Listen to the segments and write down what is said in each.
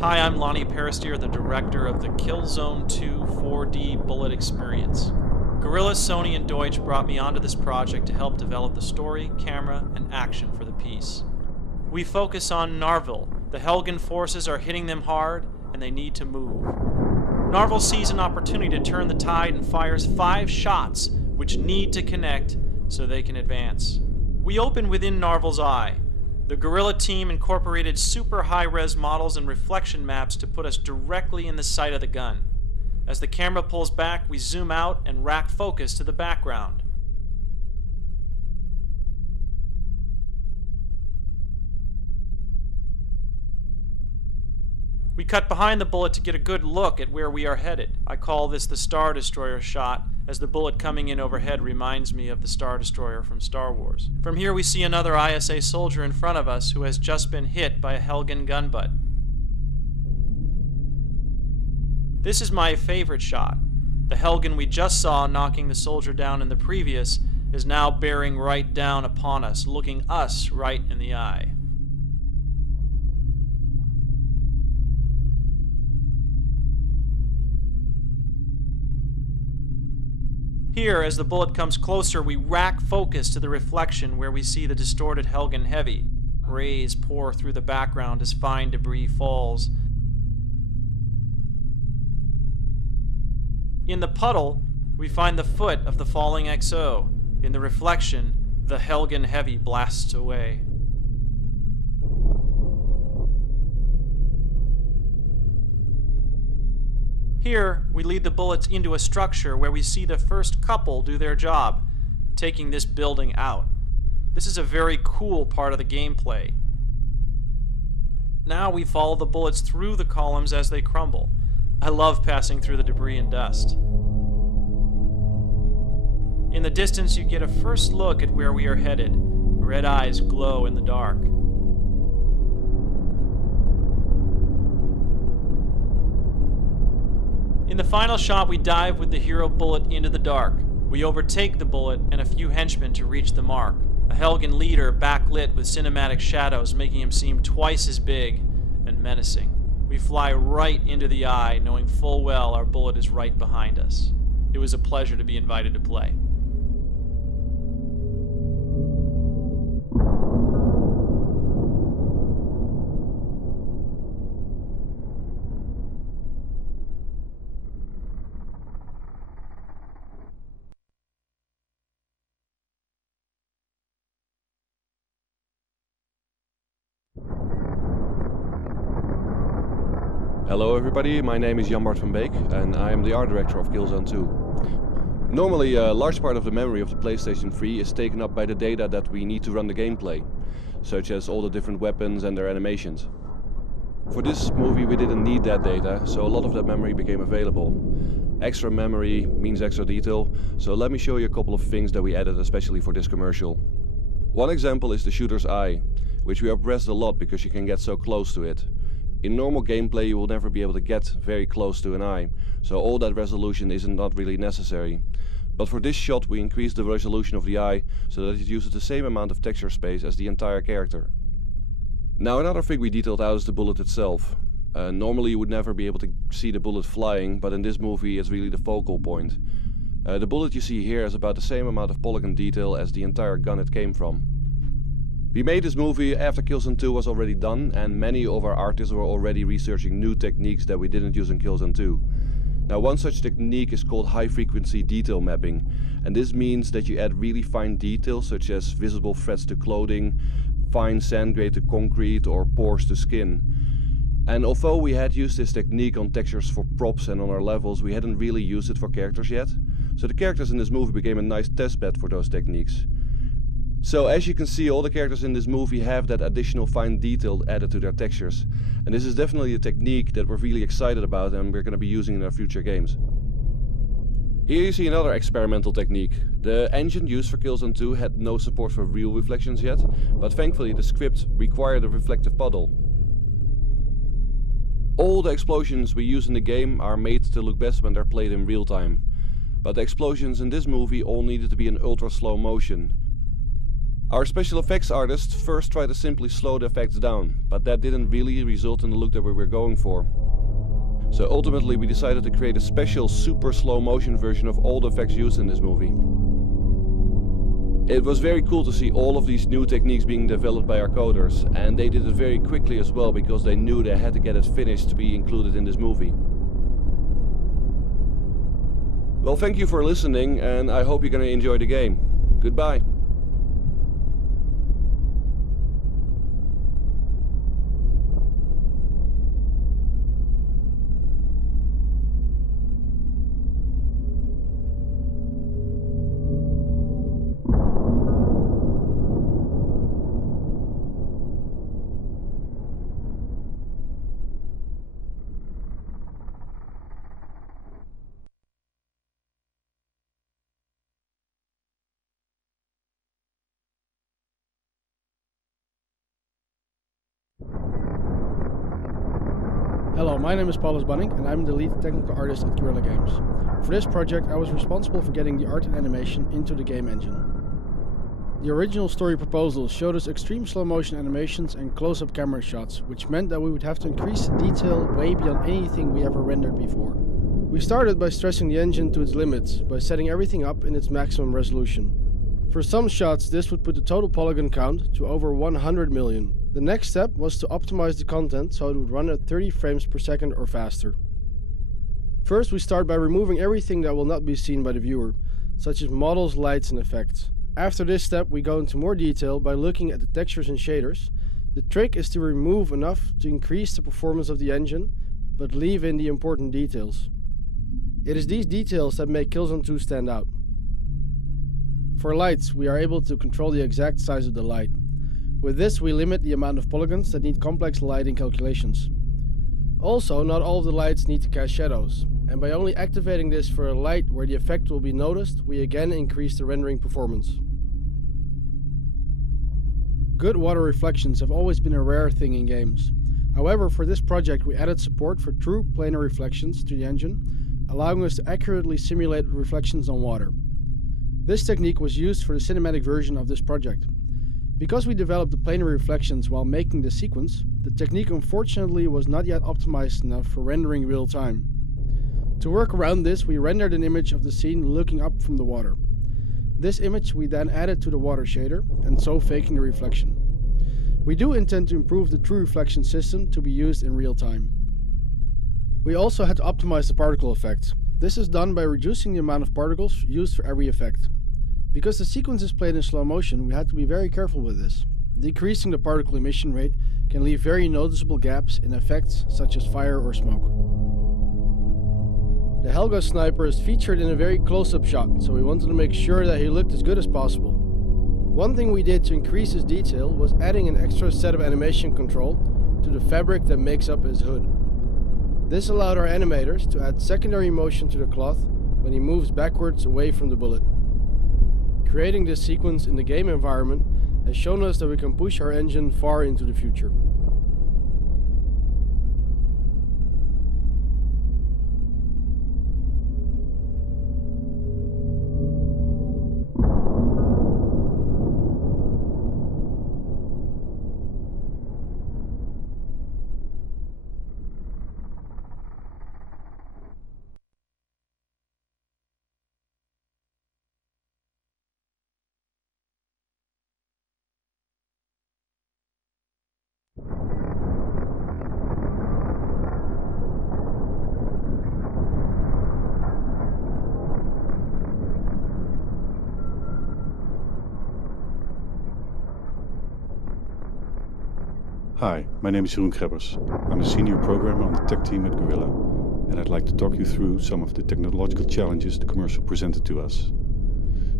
Hi, I'm Lonnie Peristeer, the director of the KILLZONE 2 4D bullet experience. Gorilla, Sony, and Deutsch brought me onto this project to help develop the story, camera, and action for the piece. We focus on Narvel. The Helgen forces are hitting them hard, and they need to move. Narvel sees an opportunity to turn the tide and fires 5 shots, which need to connect so they can advance. We open within Narvel's eye. The Gorilla team incorporated super high-res models and reflection maps to put us directly in the sight of the gun. As the camera pulls back, we zoom out and rack focus to the background. We cut behind the bullet to get a good look at where we are headed. I call this the Star Destroyer shot, as the bullet coming in overhead reminds me of the Star Destroyer from Star Wars. From here we see another ISA soldier in front of us who has just been hit by a Helgen gun butt. This is my favorite shot. The Helgen we just saw knocking the soldier down in the previous is now bearing right down upon us, looking us right in the eye. Here, as the bullet comes closer, we rack focus to the reflection where we see the distorted Helgen Heavy. Rays pour through the background as fine debris falls. In the puddle, we find the foot of the falling XO. In the reflection, the Helgen Heavy blasts away. Here, we lead the bullets into a structure where we see the first couple do their job, taking this building out. This is a very cool part of the gameplay. Now we follow the bullets through the columns as they crumble. I love passing through the debris and dust. In the distance, you get a first look at where we are headed. Red eyes glow in the dark. In the final shot, we dive with the hero bullet into the dark. We overtake the bullet and a few henchmen to reach the mark. A Helgen leader backlit with cinematic shadows, making him seem twice as big and menacing. We fly right into the eye, knowing full well our bullet is right behind us. It was a pleasure to be invited to play. Hello everybody, my name is Jan-Bart van Beek and I am the art director of KILLZONE 2. Normally a large part of the memory of the PlayStation 3 is taken up by the data that we need to run the gameplay, such as all the different weapons and their animations. For this movie we didn't need that data, so a lot of that memory became available. Extra memory means extra detail, so let me show you a couple of things that we added especially for this commercial. One example is the shooter's eye, which we oppressed a lot because you can get so close to it. In normal gameplay you will never be able to get very close to an eye, so all that resolution is not really necessary. But for this shot we increased the resolution of the eye so that it uses the same amount of texture space as the entire character. Now another thing we detailed out is the bullet itself. Normally you would never be able to see the bullet flying, but in this movie it's really the focal point. The bullet you see here is about the same amount of polygon detail as the entire gun it came from. We made this movie after KILLZONE 2 was already done, and many of our artists were already researching new techniques that we didn't use in KILLZONE 2. Now one such technique is called high frequency detail mapping, and this means that you add really fine details such as visible threads to clothing, fine sand grade to concrete or pores to skin. And although we had used this technique on textures for props and on our levels, we hadn't really used it for characters yet. So the characters in this movie became a nice testbed for those techniques. So as you can see, all the characters in this movie have that additional fine detail added to their textures. And this is definitely a technique that we're really excited about and we're going to be using in our future games. Here you see another experimental technique. The engine used for KILLZONE 2 had no support for real reflections yet, but thankfully the script required a reflective puddle. All the explosions we use in the game are made to look best when they're played in real time. But the explosions in this movie all needed to be in ultra slow motion. Our special effects artists first tried to simply slow the effects down, but that didn't really result in the look that we were going for. So ultimately we decided to create a special super slow motion version of all the effects used in this movie. It was very cool to see all of these new techniques being developed by our coders, and they did it very quickly as well because they knew they had to get it finished to be included in this movie. Well, thank you for listening, and I hope you're gonna enjoy the game. Goodbye. Hello, my name is Paulus Bunning and I'm the lead technical artist at Guerrilla Games. For this project I was responsible for getting the art and animation into the game engine. The original story proposal showed us extreme slow motion animations and close-up camera shots, which meant that we would have to increase the detail way beyond anything we ever rendered before. We started by stressing the engine to its limits, by setting everything up in its maximum resolution. For some shots this would put the total polygon count to over 100 million. The next step was to optimize the content so it would run at 30 frames per second or faster. First we start by removing everything that will not be seen by the viewer, such as models, lights and effects. After this step we go into more detail by looking at the textures and shaders. The trick is to remove enough to increase the performance of the engine, but leave in the important details. It is these details that make Killzone 2 stand out. For lights we are able to control the exact size of the light. With this we limit the amount of polygons that need complex lighting calculations. Also, not all of the lights need to cast shadows, and by only activating this for a light where the effect will be noticed, we again increase the rendering performance. Good water reflections have always been a rare thing in games. However, for this project we added support for true planar reflections to the engine, allowing us to accurately simulate reflections on water. This technique was used for the cinematic version of this project. Because we developed the planar reflections while making the sequence, the technique unfortunately was not yet optimized enough for rendering real time. To work around this, we rendered an image of the scene looking up from the water. This image we then added to the water shader, and so faking the reflection. We do intend to improve the true reflection system to be used in real time. We also had to optimize the particle effect. This is done by reducing the amount of particles used for every effect. Because the sequence is played in slow motion, we had to be very careful with this. Decreasing the particle emission rate can leave very noticeable gaps in effects such as fire or smoke. The Helga sniper is featured in a very close-up shot, so we wanted to make sure that he looked as good as possible. One thing we did to increase his detail was adding an extra set of animation control to the fabric that makes up his hood. This allowed our animators to add secondary motion to the cloth when he moves backwards away from the bullet. Creating this sequence in the game environment has shown us that we can push our engine far into the future. Hi, my name is Jeroen Grebbers. I'm a senior programmer on the tech team at Guerrilla, and I'd like to talk you through some of the technological challenges the commercial presented to us.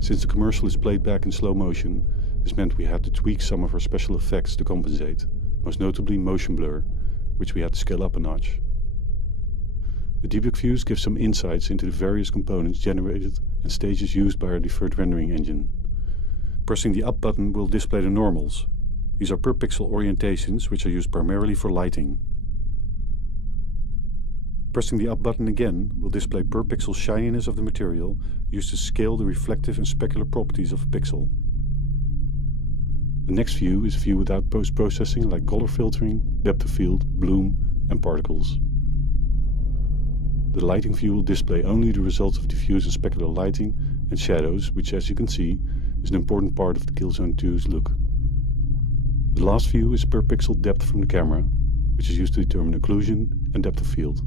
Since the commercial is played back in slow motion, this meant we had to tweak some of our special effects to compensate, most notably motion blur, which we had to scale up a notch. The debug views give some insights into the various components generated and stages used by our deferred rendering engine. Pressing the up button will display the normals. These are per pixel orientations which are used primarily for lighting. Pressing the up button again will display per pixel shininess of the material used to scale the reflective and specular properties of a pixel. The next view is a view without post-processing like color filtering, depth of field, bloom and particles. The lighting view will display only the results of diffuse and specular lighting and shadows, which, as you can see, is an important part of the Killzone 2's look. The last view is per pixel depth from the camera, which is used to determine occlusion and depth of field.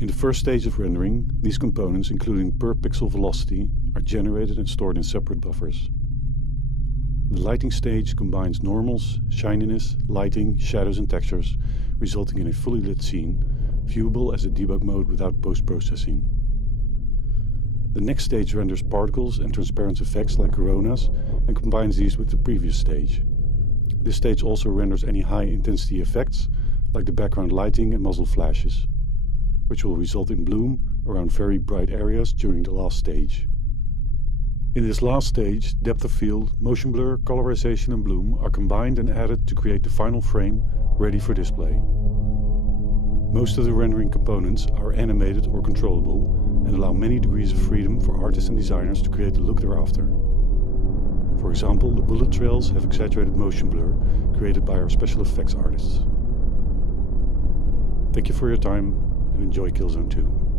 In the first stage of rendering, these components, including per pixel velocity, are generated and stored in separate buffers. The lighting stage combines normals, shininess, lighting, shadows and textures, resulting in a fully lit scene, viewable as a debug mode without post-processing. The next stage renders particles and transparent effects like coronas and combines these with the previous stage. This stage also renders any high-intensity effects like the background lighting and muzzle flashes, which will result in bloom around very bright areas during the last stage. In this last stage, depth of field, motion blur, colorization and bloom are combined and added to create the final frame ready for display. Most of the rendering components are animated or controllable and allow many degrees of freedom for artists and designers to create the look they're after. For example, the bullet trails have exaggerated motion blur created by our special effects artists. Thank you for your time and enjoy Killzone 2.